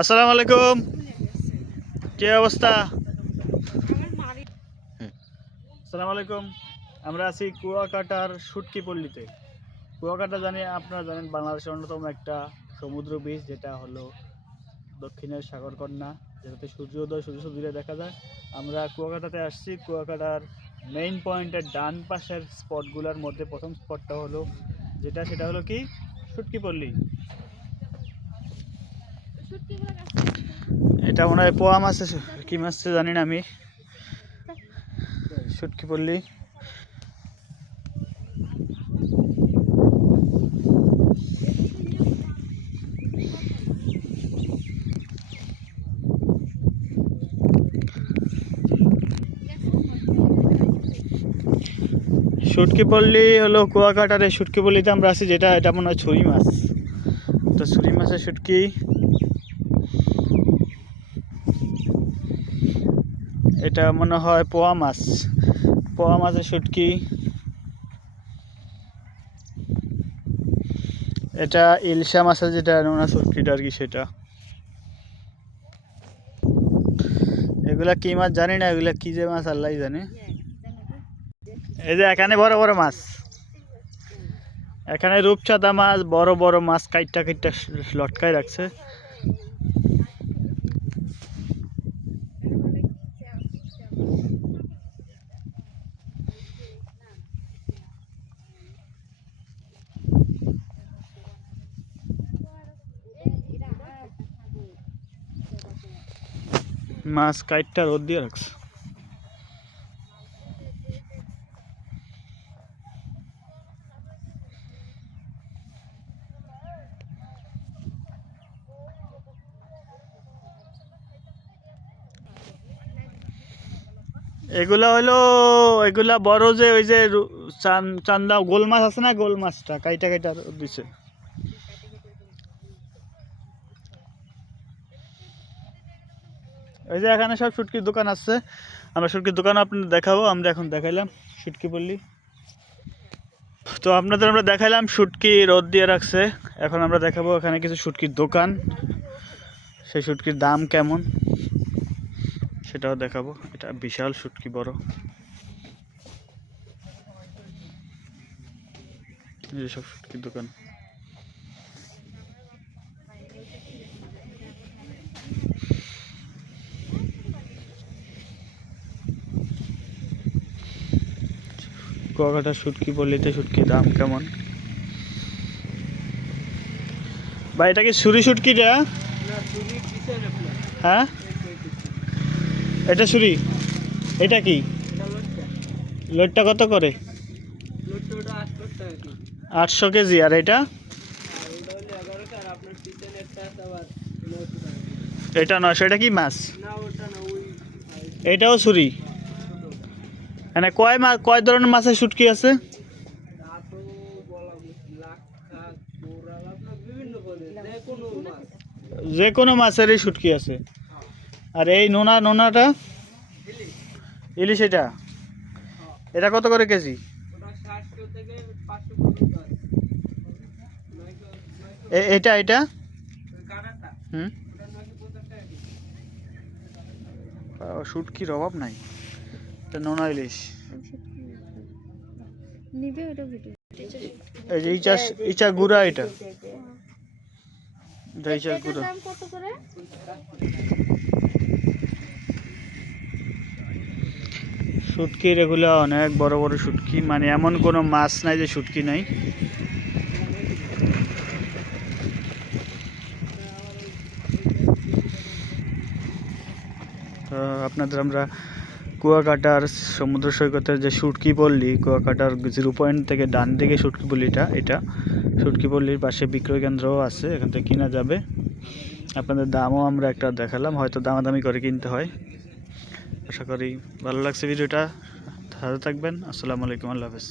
আসসালামু আলাইকুম। কি অবস্থা? আসসালামু আলাইকুম। আমরা আছি কুয়াকাটার সুটকি পল্লীতে। কুয়াকাটা জানি আপনারা জানেন, বাংলাদেশের অন্যতম একটা সমুদ্র বীচ যেটা হলো দক্ষিণের সাগরকন্যা, যেটাতে সূর্যোদয় সূর্য দূরে দেখা যায়। আমরা কুয়াকাটাতে আসছি। কুয়াকাটার মেইন পয়েন্টের ডান পাশের স্পটগুলোর মধ্যে প্রথম স্পটটা হলো, যেটা, সেটা হলো কি? সুটকি পল্লী। এটা মনে হয় পোয়া মাছ আছে, কি মাছ জানি না আমি। শুটকি পড়লি শুটকি পল্লি হলো কুয়াকাটারে শুটকি পল্লিতে আমরা আছি, যেটা, এটা মনে হয় ছুরি মাছ। তো ছুরি মাছের শুটকি। এটা মনে হয় পোয়া মাছ। পোয়া মাছের শুটকি। এটা ইলশা মাছের যেটা নোনা শুটকিটা আর কি সেটা। এগুলা কি মাছ জানি না, এগুলা কি যে মাছ আল্লাহ জানে। এই যে এখানে বড় বড় মাছ। এখানে রূপচাঁদা মাছ বড় বড় মাছ কাইটটা কাইটটা লটকায় রাখছে। মাছ কাইটটা রোদ দিয়ে রাখছে। এগুলা হলো, এগুলা বড় যে ওই যে চান- চান্দা, গোল মাছ আছে না, গোল মাছটা, কাইটা কাইটা দিছে। এই যে এখানে সব শুটকির দোকান আছে। আমরা শুটকির দোকান আপনাদের দেখাবো, আমরা এখন দেখাইলাম শুটকি বললি তো আপনাদের আমরা দেখাইলাম শুটকি রোদ দিয়ে রাখছে। এখন আমরা দেখাবো এখানে কিছু শুটকির দোকান। সেই শুটকির দাম কেমন? সেটাও দেখাবো। এটা বিশাল শুটকি বড়। সব শুটকির দোকান। কুয়াকাটা শুটকি বললিতে শুটকি দাম কেমন? ভাই এটা কি ছুরি শুটকিটা হ্যাঁ? এটা ছুরি? এটা কি? লোডটা কত করে? আটশো কেজি আর এটা? এটা নশো এটা কি মাছ? এটাও ছুরি? মানে কয় মাছ কয় ধরনের মাছের শুটকি আছে? যে কোনো মাছেরই শুটকি আছে। আর এই নোনা নোনাটা? ইলিশ এটা? এটা কত করে কেজি? এ- এটা এটা? হুম? শুটকির অভাব নাই। এটা নোনা ইলিশ নিবে ওটা ভিডিও এই যে ইচা ইচা গুড়া এটা। এটা ইচা গুড়া। কত করে? শুটকির এগুলো অনেক বড় বড় শুটকি। মানে এমন কোনো মাছ নাই যে শুটকি নাই। তো আপনাদের আমরা কুয়াকাটার সমুদ্র সৈকতের যে শুটকি পল্লী, কুয়াকাটার জিরো পয়েন্ট থেকে ডান দিকে শুটকি পল্লীটা, এটা শুটকি পল্লীর পাশে বিক্রয় কেন্দ্রও আছে, এখান থেকে কেনা যাবে। আপনাদের দামও আমরা একটা দেখালাম, হয়তো দামাদামি করে কিনতে হয়। আশা করি ভালো লাগছে ভিডিওটা। ভালো থাকবেন, আসসালামু আলাইকুম, আল্লাহ হাফেজ।